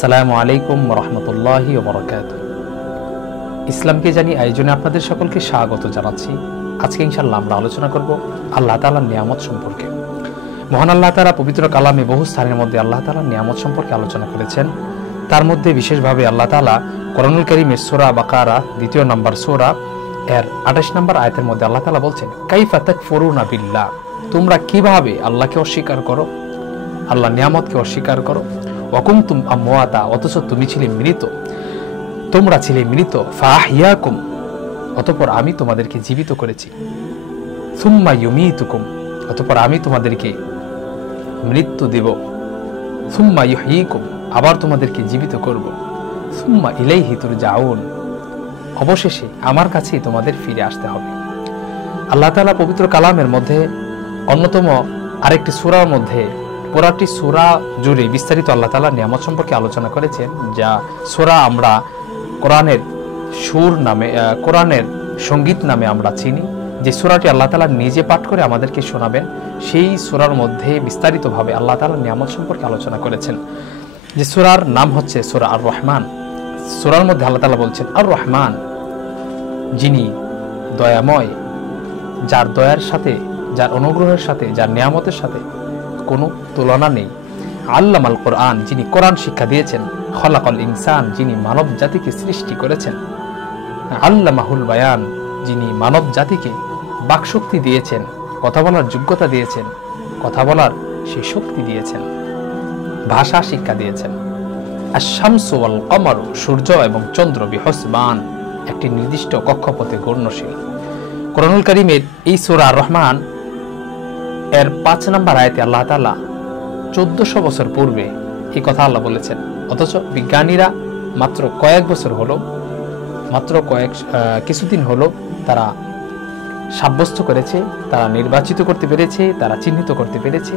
আসসালামু আলাইকুম রহমতুল্লাহি ওয়া বারাকাতুহু। ইসলামকে জানি আয়োজনে আপনাদের সকলকে স্বাগত জানাচ্ছি। আজকে ইনশাআল্লাহ আমরা আলোচনা করব আল্লাহ তাআলার নিয়ামত সম্পর্কে। মহান আল্লাহ তাআলা পবিত্র কালামে বহু স্থানের মধ্যে আল্লাহ তাআলার নিয়ামত সম্পর্কে আলোচনা করেছেন। তার মধ্যে বিশেষভাবে আল্লাহ তাআলা কোরআনুল কারীমের সূরা বাকারা ২ নম্বর সূরা এর ২৮ নম্বর আয়াতের মধ্যে আল্লাহ তাআলা বলছেন, কাইফা তাকফুরুনা বিল্লাহ, তোমরা কিভাবে আল্লাহকে অস্বীকার করো, আল্লাহর নিয়ামতকে অস্বীকার করো। ওয়াকুনতুম আমওয়াতা, অথচ তুমি ছিলে মৃত, তোমরা ছিলে মৃত। ফাহিয়াকুম, অতঃপর আমি তোমাদেরকে জীবিত করেছি। সুম্মা ইউমীতুকুম, অতঃপর আমি তোমাদেরকে মৃত্যু দেব। সুম্মা ইউহয়ীকুম, আবার তোমাদেরকে জীবিত করব। সুম্মা ইলাইহি তুরজাউন, অবশেষে আমার কাছেই তোমাদের ফিরে আসতে হবে। আল্লাহ তাআলা পবিত্র কালামের মধ্যে অন্যতম আরেকটি সূরার মধ্যে পুরাটি সূরা জুড়ে বিস্তারিত আল্লাহ তাআলা নিয়ামত সম্পর্কে আলোচনা করেছেন, যা সূরা আমরা কোরআনের সুর নামে, কোরআনের সঙ্গীত নামে আমরা চিনি। যে সূরাটি আল্লাহ তাআলা নিজে পাঠ করে আমাদেরকে শোনাবেন, সেই সূরার মধ্যে বিস্তারিতভাবে আল্লাহ তাআলা নিয়ামত সম্পর্কে আলোচনা করেছেন। যে সূরার নাম হচ্ছে সূরা আর রহমান। সূরার মধ্যে আল্লাহ তাআলা বলছেন, আর রহমান, যিনি দয়াময়, যার দয়ার সাথে, যার অনুগ্রহের সাথে, যার নিয়ামতের সাথে কোনো তুলনা নেই। আল্লামাল কোরআন, যিনি কোরআন শিক্ষা দিয়েছেন। খলাকাল ইনসান, যিনি মানব জাতিকে সৃষ্টি করেছেন। আল্লামাহুল বায়ান, যিনি মানব জাতিকে বাকশক্তি দিয়েছেন, কথা বলার যোগ্যতা দিয়েছেন, কথা বলার সেই শক্তি দিয়েছেন, ভাষা শিক্ষা দিয়েছেন। আশ-শামসু ওয়াল কমারু, সূর্য এবং চন্দ্র বিহসবান, একটি নির্দিষ্ট কক্ষপথে গণ্যশীল। কোরআনুল কারীমের এই সূরা আর রহমান এর ৫ নম্বর আয়াতে আল্লাহ তাআলা ১৪০০ বছর পূর্বে এই কথা আল্লাহ বলেছেন, অথচ বিজ্ঞানীরা মাত্র কয়েক বছর হলো, মাত্র কিছুদিন হলো তারা সাব্যস্ত করেছে, তারা নির্বাচিত করতে পেরেছে, তারা চিহ্নিত করতে পেরেছে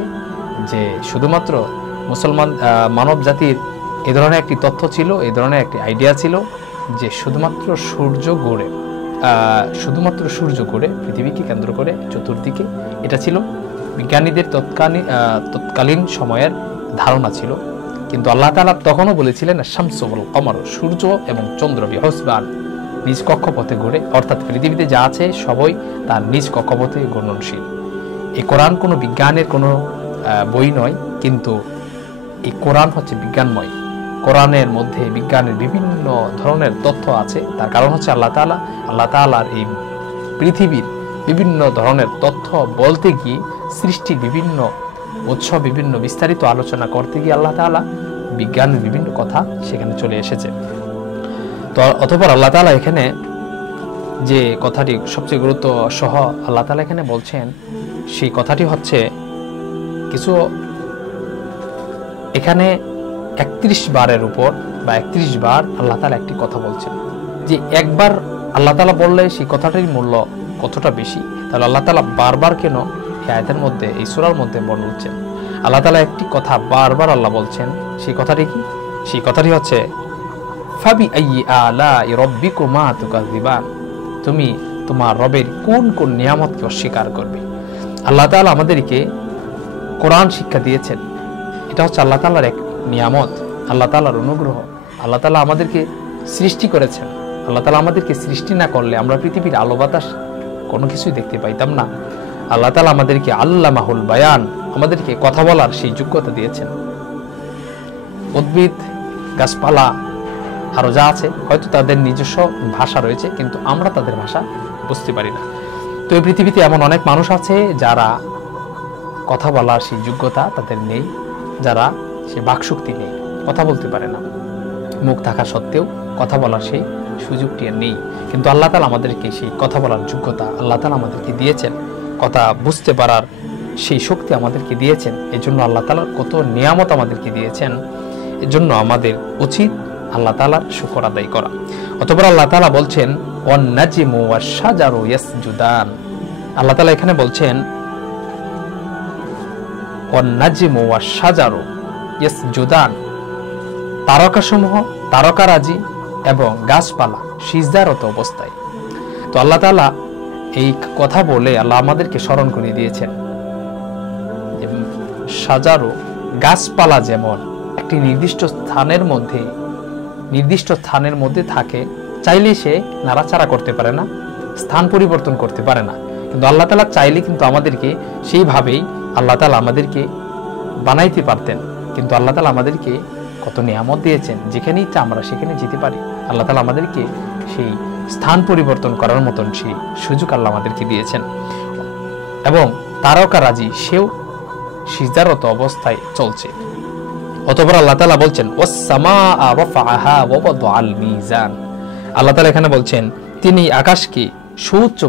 যে শুধুমাত্র মুসলমান মানব জাতির এ ধরনের একটি তথ্য ছিল, এ ধরনের একটি আইডিয়া ছিল যে শুধুমাত্র সূর্য ঘুরে পৃথিবীকে কেন্দ্র করে চতুর্দিকে। এটা ছিল বিজ্ঞানীদের তৎকালীন সময়ের ধারণা ছিল। কিন্তু আল্লাহ তাআলা তখনও বলেছিলেন, শামসু ওয়াল কমার, সূর্য এবং চন্দ্র বিহসবান, নিজ কক্ষপথে ঘুরে, অর্থাৎ পৃথিবীতে যা আছে সবই তার নিজ কক্ষপথে ঘূর্ণনশীল। এই কোরআন কোনো বিজ্ঞানের কোনো বই নয়, কিন্তু এই কোরআন হচ্ছে বিজ্ঞানময়। কোরআনের মধ্যে বিজ্ঞানের বিভিন্ন ধরনের তথ্য আছে। তার কারণ হচ্ছে আল্লাহ তাআলার এই পৃথিবীর বিভিন্ন ধরনের তথ্য বলতে গিয়ে, সৃষ্টির বিভিন্ন উৎস, বিভিন্ন বিস্তারিত আলোচনা করতে গিয়ে আল্লাহ তাআলা বিজ্ঞানের বিভিন্ন কথা সেখানে চলে এসেছে। তো অতঃপর আল্লাহ তাআলা এখানে যে কথাটি সবচেয়ে গুরুত্ব সহ আল্লাহ তাআলা এখানে বলছেন, সেই কথাটি হচ্ছে কিছু এখানে ৩১ বারের উপর বা ৩১ বার আল্লাহ তাআলা একটি কথা বলছেন। যে একবার আল্লাহ তাআলা বললে সেই কথাটির মূল্য কতটা বেশি, তাহলে আল্লাহ তাআলা বারবার কেন এই আয়াতের মধ্যে, এই সূরার মধ্যে বলছেন? আল্লাহ তাআলা একটি কথা বারবার আল্লাহ বলছেন, সেই কথাটি কি? সেই কথাটি হচ্ছে, ফাবি আইয়ি আলাই রাব্বিকুমা তুকাযিবান, তুমি তোমার রবের কোন কোন নিয়ামতকে অস্বীকার করবে। আল্লাহ তাআলা আমাদেরকে কোরআন শিক্ষা দিয়েছেন, এটা হচ্ছে আল্লাহ তাআলার এক নিয়ামত, আল্লাহ তাআলার অনুগ্রহ। আল্লাহ তাআলা আমাদেরকে সৃষ্টি করেছেন। আল্লাহ তাআলা আমাদেরকে সৃষ্টি না করলে আমরা পৃথিবীর আলো বাতাস কোনো কিছুই দেখতে পাইতাম না। আল্লাহ তাআলা আমাদেরকে আল্লামাহুল বায়ান, আমাদেরকে কথা বলার সেই যোগ্যতা দিয়েছেন। উদ্ভিদ, গাছপালা আরো যা আছে, হয়তো তাদের নিজস্ব ভাষা রয়েছে, কিন্তু আমরা তাদের ভাষা বুঝতে পারি না। তো এই পৃথিবীতে এমন অনেক মানুষ আছে যারা কথা বলার সেই যোগ্যতা তাদের নেই, যারা সে বাকশক্তি নেই, কথা বলতে পারে না, মুখ থাকা সত্ত্বেও কথা বলার সেই সুযোগটি নেই। কিন্তু আল্লাহ তাআলা আমাদেরকে সেই কথা বলার যোগ্যতা আল্লাহ তাআলা আমাদেরকে দিয়েছেন, কথা বুঝতে পারার সেই শক্তি আমাদেরকে দিয়েছেন। এজন্য আল্লাহ তাআলার কত নিয়ামত আমাদেরকে দিয়েছেন, এজন্য আমাদের উচিত আল্লাহ তাআলার শুকর আদায় করা। অতঃপর আল্লাহ তাআলা বলছেন, ওয়ান নাজমু ওয়াশ শাজারু ইয়াসজুদান, আল্লাহ তাআলা এখানে বলছেন, ওয়ান নাজমু ওয়াশ শাজারু ইয়াসজুদান, তারকাসমূহ, তারকারাজি এবং গাছপালা সিজদারত অবস্থায়। তো আল্লাহ তাআলা এই কথা বলে আল্লাহ আমাদেরকে স্মরণ করিয়ে দিয়েছেন যে শাজারু, গাছপালা যেমন একটি একটি নির্দিষ্ট স্থানের মধ্যে থাকে, চাইলে সে নাড়াচাড়া করতে পারে না, স্থান পরিবর্তন করতে পারে না। কিন্তু আল্লাহ তাআলা চাইলে কিন্তু আমাদেরকে সেইভাবেই আল্লাহ তাআলা আমাদেরকে বানাইতে পারতেন। কিন্তু আল্লাহ তাআলা আমাদেরকে কত নিয়ামত দিয়েছেন, যেখানে ইচ্ছা আমরা সেখানে যেতে পারি। আল্লাহ তাআলা আমাদেরকে সেই স্থান পরিবর্তন করার মতন সেই সুযোগ আল্লাহ আমাদেরকে দিয়েছেন। এবং তারকারাজি সেও সিজদারত অবস্থায় চলছে। অতঃপর আল্লাহ তাআলা বলছেন ওয়াস-সামাআ রাফাআহা ওয়া ওয়াদাআল মিজান। আল্লাহ তাআলা এখানে বলছেন তিনি আকাশকে সুউচ্চ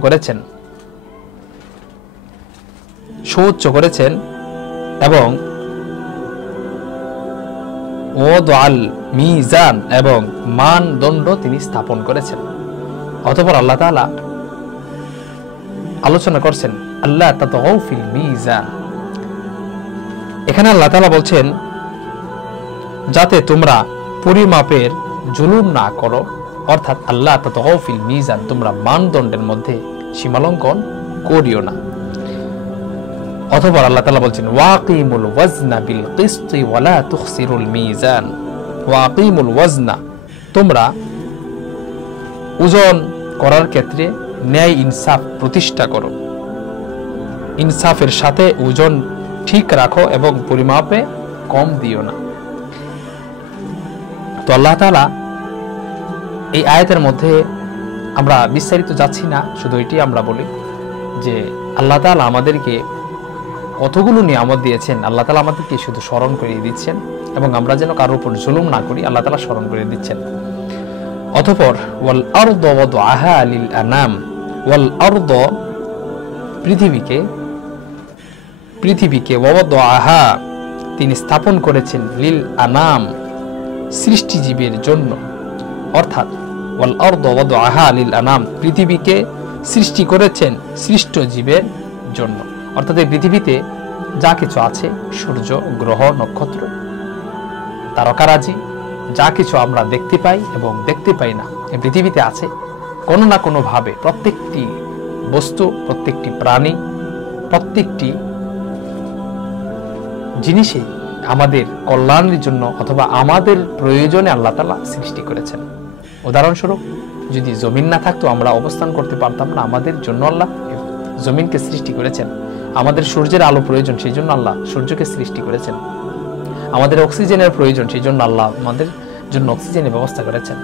করেছেন এবং ওয়াদাআল মিজান এবং মানদণ্ড তিনি স্থাপন করেছেন। অতঃপর আল্লাহ তাআলা আলোচনা করছেন আল্লাহ তাতগাউ ফিল মিজান। এখানে আল্লাহ তাআলা বলছেন যাতে তোমরা পরিমাপের জুলুম না করো, অর্থাৎ আল্লাহ তাতগাউ ফিল মিজান, তোমরা মানদণ্ডের মধ্যে সীমালঙ্ঘন করিও না। অথবা আল্লাহ তাআলা বলছেন ওয়াকিমুল ওয়াজনা বিল কিসতি ওয়া লা তুখসিরুল মিজান। ওয়াকিমুল ওয়াজনা, তোমরা ওজন করার ক্ষেত্রে ন্যায় ইনসাফ প্রতিষ্ঠা করো, ইনসাফের সাথে ওজন ঠিক রাখো এবং পরিমাপে কম দিও না। তো আল্লাহ তাআলা এই আয়াতের মধ্যে আমরা বিস্তারিত যাচ্ছি না, শুধু এটি আমরা বলি যে আল্লাহ তাআলা আমাদেরকে কতগুলো নিয়ামত দিয়েছেন। আল্লাহ তাআলা আমাদেরকে শুধু স্মরণ করিয়ে দিচ্ছেন এবং আমরা যেন কারোর উপর জুলুম না করি, আল্লাহ তাআলা স্মরণ করে দিচ্ছেন। অতঃপর ওয়াল আরদ ওয়াদাআহা লিল আনাম, ওয়াল আরদ পৃথিবীকে ওয়াদাআহা তিনি স্থাপন করেছেন লিল আনাম সৃষ্টিজীবের জন্য। অর্থাৎ ওয়াল আরদ ওয়াদাআহা লিল আনাম, পৃথিবীকে সৃষ্টি করেছেন সৃষ্ট জীবের জন্য। অর্থাৎ এই পৃথিবীতে যা কিছু আছে, সূর্য, গ্রহ, নক্ষত্র, তারকারাজি, যা কিছু আমরা দেখতে পাই এবং দেখতে পাই না, এই পৃথিবীতে আছে কোনো না কোনো ভাবে। প্রত্যেকটি বস্তু, প্রত্যেকটি প্রাণী, প্রত্যেকটি জিনিসে আমাদের কল্যাণের জন্য অথবা আমাদের প্রয়োজনে আল্লাহ তাআলা সৃষ্টি করেছেন। উদাহরণস্বরূপ যদি জমিন না থাকতো আমরা অবস্থান করতে পারতাম না, আমাদের জন্য আল্লাহ জমিনকে সৃষ্টি করেছেন। আমাদের সূর্যের আলো প্রয়োজন, সেই জন্য আল্লাহ সূর্যকে সৃষ্টি করেছেন। আমাদের অক্সিজেনের প্রয়োজন, সেই জন্য আল্লাহ আমাদের জন্য অক্সিজেনের ব্যবস্থা করেছেন।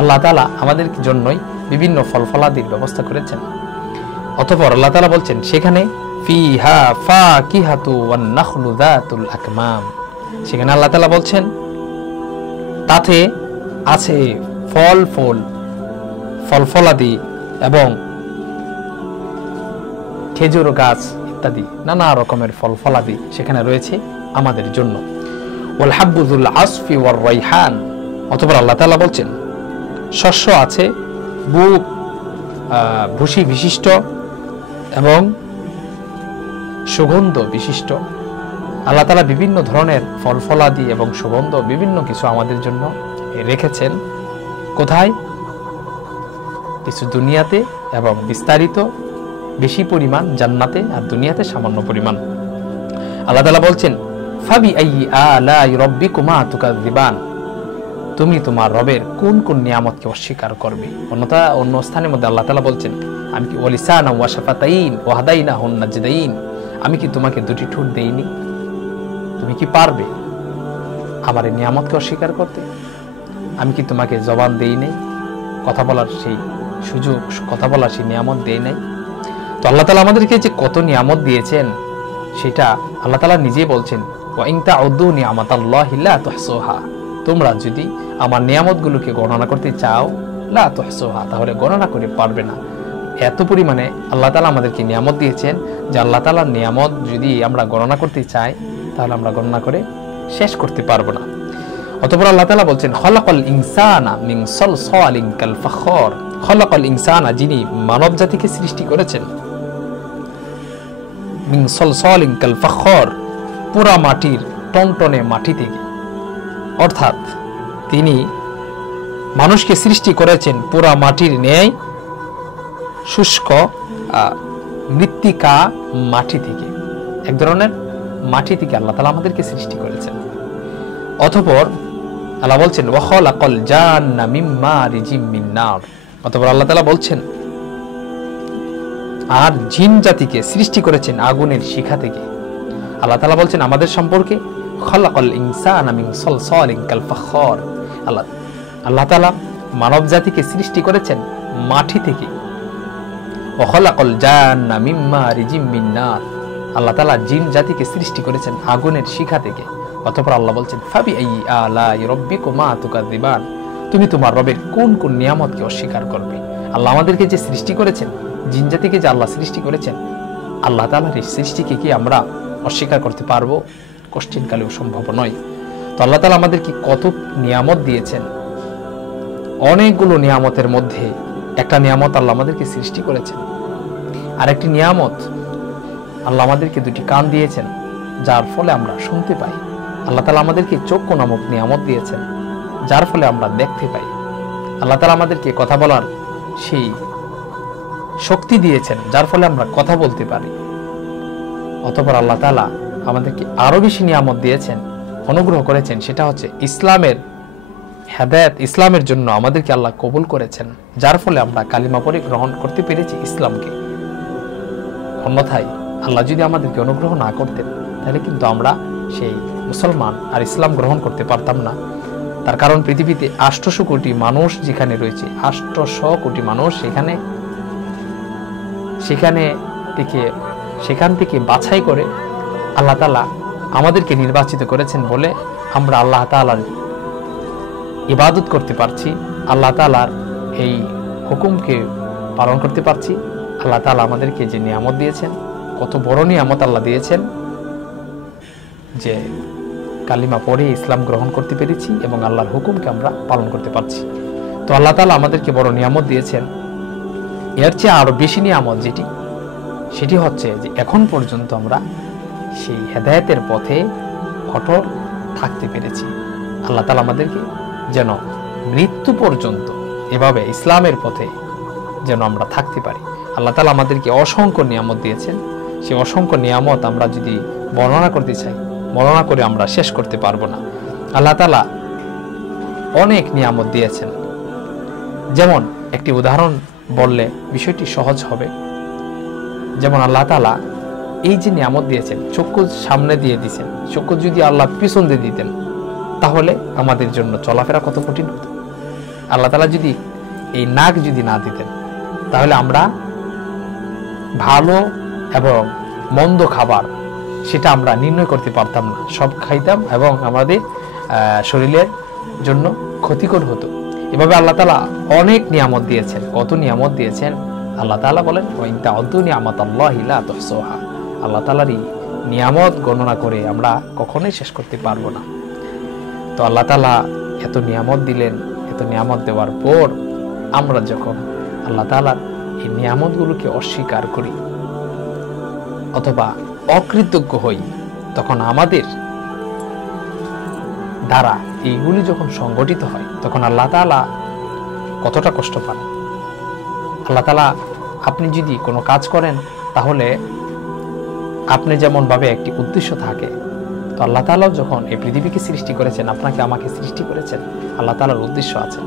আল্লাহ তাআলা আমাদের জন্যই বিভিন্ন ফলফলাদির ব্যবস্থা করেছেন। অতঃপর আল্লাহ তাআলা বলছেন সেখানে ফিহা ফাকিহাতু ওয়ান নাখলু যাতুল আকমাম, সেখানে আল্লাহ তাআলা বলছেন তাতে আছে ফলফলাদি এবং খেজুর গাছ ইত্যাদি নানা রকমের ফলফলাদি সেখানে রয়েছে আমাদের জন্য। ওয়াল হাব্বুযুল আসফি ওয়ার রাইহান, অতঃপর আল্লাহ তাআলা বলছেন শস্য আছে ভুসি বিশিষ্ট এবং সুগন্ধ বিশিষ্ট। আল্লাহ তাআলা বিভিন্ন ধরনের ফলফলাদি এবং সুগন্ধ বিভিন্ন কিছু আমাদের জন্য রেখেছেন। কোথায়? কিছু দুনিয়াতে এবং বিস্তারিত বেশি পরিমাণ জান্নাতে, আর দুনিয়াতে সামান্য পরিমাণ। আল্লাহ তাআলা বলছেন ফাবি আইয়ি আলাই রাব্বিকুমা তুকাযিবান, তুমি তোমার রবের কোন কোন নিয়ামতকে অস্বীকার করবে। অন্য স্থানের মধ্যে আল্লাহ তাআলা বলছেন আমি কি ওয়ালিসানা ওয়া শাফাতাইন ওয়া হাদাইনাহুন নাজদাইন, আমি কি তোমাকে দুটি ঠোঁট দেইনি? তুমি কি পারবে আমার এই নিয়ামতকে অস্বীকার করতে? আমি কি তোমাকে জবান দেই নাই, কথা বলার সেই সুযোগ, কথা বলার সেই নিয়ামত দেই নাই? তো আল্লাহ তাআলা আমাদেরকে যে কত নিয়ামত দিয়েছেন সেটা আল্লাহ তাআলা নিজেই বলছেন ওয়া ইন তাউদ্দু নিআমাতাল্লাহি লা তুহসুহা, তোমরা যদি আমার নিয়ামতগুলোকে গণনা করতে চাও লা তুহসুহা, তাহলে গণনা করে পারবে না। এত পরিমাণে আল্লাহ তাআলা আমাদেরকে নিয়ামত দিয়েছেন যে আল্লাহ তাআলার নিয়ামত যদি আমরা গণনা করতে চাই তাহলে আমরা গণনা করে শেষ করতে পারবো না। অতঃপর আল্লাহ তাআলা বলছেন খলাকাল ইনসানা মিন সালসালিন কাল ফাখর, খলাকাল ইনসানা, যিনি মানব জাতিকে সৃষ্টি করেছেন মিন সালসালিন কাল ফাখর, পুরা মাটির টনটনে মাটি থেকে। অর্থাৎ তিনি মানুষকে সৃষ্টি করেছেন পুরা মাটির ন্যায় শুষ্ক মৃত্তিকা মাটি থেকে। এক ধরনের মাটি থেকে আল্লাহ তাআলা আমাদেরকে সৃষ্টি করেছেন। অতঃপর আল্লাহ বলছেন ওয়া খালাকাল জান্না মিন মারিজিম মিন নার, অতঃপর আল্লাহ তাআলা বলছেন আর জিন জাতিকে সৃষ্টি করেছেন আগুনের শিখা থেকে। আল্লাহ তাআলা বলছেন আমাদের সম্পর্কে খালাকাল ইনসানা মিন সালসালিন কাল ফাখার, আল্লাহ তাআলা মানব জাতিকে সৃষ্টি করেছেন মাটি থেকে। ওয়া খালাকাল জান্না মিন মারিজিম মিন নার, আল্লাহ তাআলা জিন জাতিকে সৃষ্টি করেছেন আগুনের শিখা থেকে। অতঃপর আল্লাহ বলছেন ফাবিআই আলাই রাব্বিকুমা তুকাযিবান, তুমি তোমার রবের কোন কোন নিয়ামতকে অস্বীকার করবে। আল্লাহ আমাদেরকে যে সৃষ্টি করেছেন, জিন জাতিকে যে আল্লাহ সৃষ্টি করেছেন, আল্লাহ তাআলার এই সৃষ্টিকে কি আমরা অস্বীকার করতে পারবো? কোশ্চিনকালেও সম্ভব নয়। তো আল্লাহ তাআলা আমাদেরকে কত নিয়ামত দিয়েছেন, অনেকগুলো নিয়ামতের মধ্যে একটা নিয়ামত আল্লাহ আমাদেরকে সৃষ্টি করেছেন, আর একটি নিয়ামত আল্লাহ আমাদেরকে দুটি কান দিয়েছেন যার ফলে আমরা শুনতে পাই। আল্লাহ তাআলা আমাদেরকে চক্ষু নামক নিয়ামত দিয়েছেন যার ফলে আমরা দেখতে পাই। আল্লাহ তাআলা আমাদেরকে কথা বলার সেই শক্তি দিয়েছেন যার ফলে আমরা কথা বলতে পারি। অতঃপর আল্লাহ তাআলা আমাদেরকে আরো বেশি নিয়ামত দিয়েছেন, অনুগ্রহ করেছেন, সেটা হচ্ছে ইসলামের হেদায়েত, ইসলামের জন্য আমাদেরকে আল্লাহ কবুল করেছেন যার ফলে আমরা কালিমা পড়ে গ্রহণ করতে পেরেছি ইসলামকে। অন্যথায় আল্লাহ যদি আমাদেরকে অনুগ্রহ না করতেন তাহলে কিন্তু আমরা সেই মুসলমান আর ইসলাম গ্রহণ করতে পারতাম না। তার কারণ পৃথিবীতে 800 কোটি মানুষ যেখানে রয়েছে, 800 কোটি মানুষ সেখান থেকে বাছাই করে আল্লাহ তাআলা আমাদেরকে নির্বাচিত করেছেন বলে আমরা আল্লাহ তাআলার ইবাদত করতে পারছি, আল্লাহ তাআলার এই হুকুমকে পালন করতে পারছি। আল্লাহ তাআলা আমাদেরকে যে নিয়ামত দিয়েছেন, কত বড় নিয়ামত আল্লাহ দিয়েছেন যে কালিমা পড়ে ইসলাম গ্রহণ করতে পেরেছি এবং আল্লাহর হুকুমকে আমরা পালন করতে পারছি। তো আল্লাহ তাআলা আমাদেরকে বড় নিয়ামত দিয়েছেন। এর চেয়ে আরো বেশি নিয়ামত সেটি হচ্ছে যে এখন পর্যন্ত আমরা সেই হেদায়েতের পথে অটল থাকতে পেরেছি। আল্লাহ তাআলা আমাদেরকে যেন মৃত্যু পর্যন্ত এভাবে ইসলামের পথে যেন আমরা থাকতে পারি। আল্লাহ তাআলা আমাদেরকে অসংখ্য নিয়ামত দিয়েছেন, সেই অসংখ্য নিয়ামত আমরা যদি বর্ণনা করতে চাই, বর্ণনা করে আমরা শেষ করতে পারবো না। আল্লাহ তাআলা অনেক নিয়ামত দিয়েছেন। যেমন একটি উদাহরণ বললে বিষয়টি সহজ হবে। যেমন আল্লাহ তাআলা এই যে নিয়ামত দিয়েছেন, চক্ষু সামনে দিয়ে দিয়েছেন, চক্ষু যদি আল্লাহ পিছন দিয়ে দিতেন তাহলে আমাদের জন্য চলাফেরা কত কঠিন হতো। আল্লাহ তাআলা যদি এই নাক যদি না দিতেন তাহলে আমরা ভালো এবং মন্দ খাবার সেটা আমরা নির্ণয় করতে পারতাম না, সব খাইতাম এবং আমাদের শরীরের জন্য ক্ষতিকর হতো। এভাবে আল্লাহ তাআলা অনেক নিয়ামত দিয়েছেন। কত নিয়ামত দিয়েছেন আল্লাহ তাআলা বলেন ওয়া ইন তাউদ্দু নি'মাতাল্লাহি লা তুহসুহা, আল্লাহ তাআলার এই নিয়ামত গণনা করে আমরা কখনোই শেষ করতে পারবো না। তো আল্লাহ তাআলা এত নিয়ামত দিলেন, এত নিয়ামত দেওয়ার পর আমরা যখন আল্লাহ তাআলার এই নিয়ামতগুলোকে অস্বীকার করি অথবা অকৃতজ্ঞ হই, তখন আমাদের দ্বারা এইগুলি যখন সংগঠিত হয় তখন আল্লাহ তাআলা কতটা কষ্ট পান। আল্লাহ তাআলা আপনি যদি কোনো কাজ করেন তাহলে আপনি যেমন ভাবে একটি উদ্দেশ্য থাকে, তো আল্লাহ তাআলাও যখন এই পৃথিবীকে সৃষ্টি করেছেন, আপনাকে আমাকে সৃষ্টি করেছেন, আল্লাহ তাআলার উদ্দেশ্য আছে।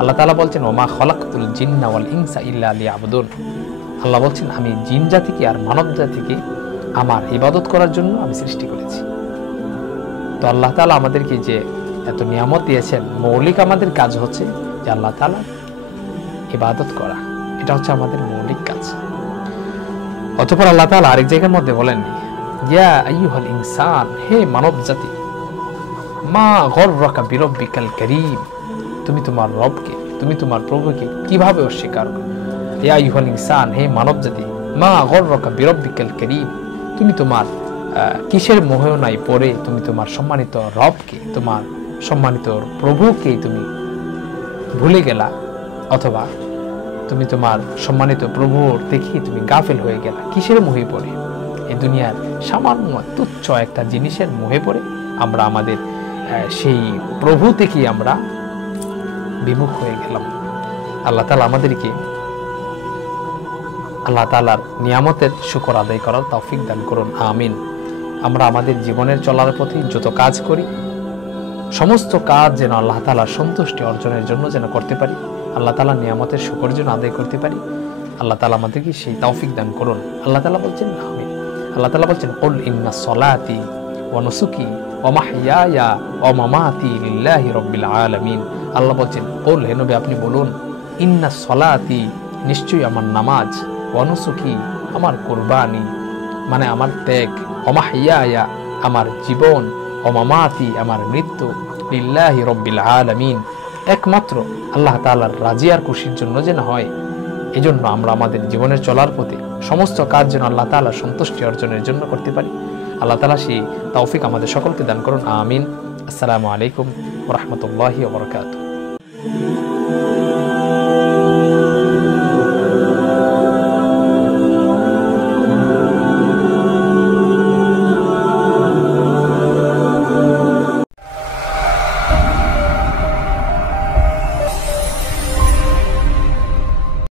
আল্লাহ তাআলা বলছেন ওমা খালাকতুল জিন্না ওয়াল ইনসা ইল্লা লিয়াবুদুন, আল্লাহ বলছেন আমি জিন জাতিকে আর মানব জাতিকে আমার ইবাদত করার জন্য আমি সৃষ্টি করেছি। তো আল্লাহ তাআলা আমাদেরকে যে এত নিয়ামত দিয়েছেন, মৌলিক আমাদের কাজ হচ্ছে যে আল্লাহ তাআলা ইবাদত করা, এটা হচ্ছে আমাদের মৌলিক কাজ। অতঃপর আল্লাহ তাআলা আরেক জায়গার মধ্যে বলেন ইয়া আইয়ুহাল ইনসান, হে মানব জাতি, মা গররাকা বিরব্বিকাল কারীম, তুমি তোমার রবকে, তুমি তোমার প্রভুকে কিভাবে অস্বীকার করো। ইয়া আইয়ুহাল ইনসান, হে মানব জাতি, মা গররাকা বিরব্বিকাল কারীম, তুমি তোমার কিসের মোহনায় পড়ে তুমি তোমার সম্মানিত রবকে, তোমার সম্মানিত প্রভুকে তুমি ভুলে গেলা, অথবা তুমি তোমার সম্মানিত প্রভুর থেকে তুমি গাফেল হয়ে গেলা। কিসের মোহে পড়ে? এই দুনিয়ার সামান্য তুচ্ছ একটা জিনিসের মোহে পড়ে আমরা আমাদের সেই প্রভু থেকে আমরা বিমুখ হয়ে গেলাম। আল্লাহ তাআলা আমাদেরকে আল্লাহ তাআলার নিয়ামতের শুকর আদায় করার তৌফিক দান করুন, আমিন। আমরা আমাদের জীবনের চলার পথে যত কাজ করি সমস্ত কাজ যেন আল্লাহ তাআলার সন্তুষ্টি অর্জনের জন্য যেন করতে পারি, আল্লাহ তাআলার নিয়ামতের শুকর যেন আদায় করতে পারি। আল্লাহ তাআলা আমাদেরকে সেই তৌফিক দান করুন। আল্লাহ তাআলা বলছেন আমিন। আল্লাহ তাআলা বলছেন কুল ইন্না সলাতি ওয়া নুসুকি ওয়া মাহইয়ায়া ওয়া মামাতি লিল্লাহি রাব্বিল আলামিন। আল্লাহ বলছেন কুল, হে নবী আপনি বলুন, ইন্না সলাতি নিশ্চয়ই আমার নামাজ, ওয়া নুসুকি আমার কুরবানি মানে আমার ত্যাগ, ওয়া মাহইয়ায়া আমার জীবন, ওয়া মামাতি আমার মৃত্যু, লিল্লাহি রাব্বিল আলামিন একমাত্র আল্লাহ তাআলার রাজি আর খুশির জন্য যেন হয়। এজন্য আমরা আমাদের জীবনের চলার পথে সমস্ত কাজ যেন আল্লাহ তাআলার সন্তুষ্টি অর্জনের জন্য করতে পারি। আল্লাহ তাআলা সেই তৌফিক আমাদের সকলকে দান করুন, আমিন। আসসালামু আলাইকুম ওয়া রাহমাতুল্লাহি ওয়া বারাকাতুহু।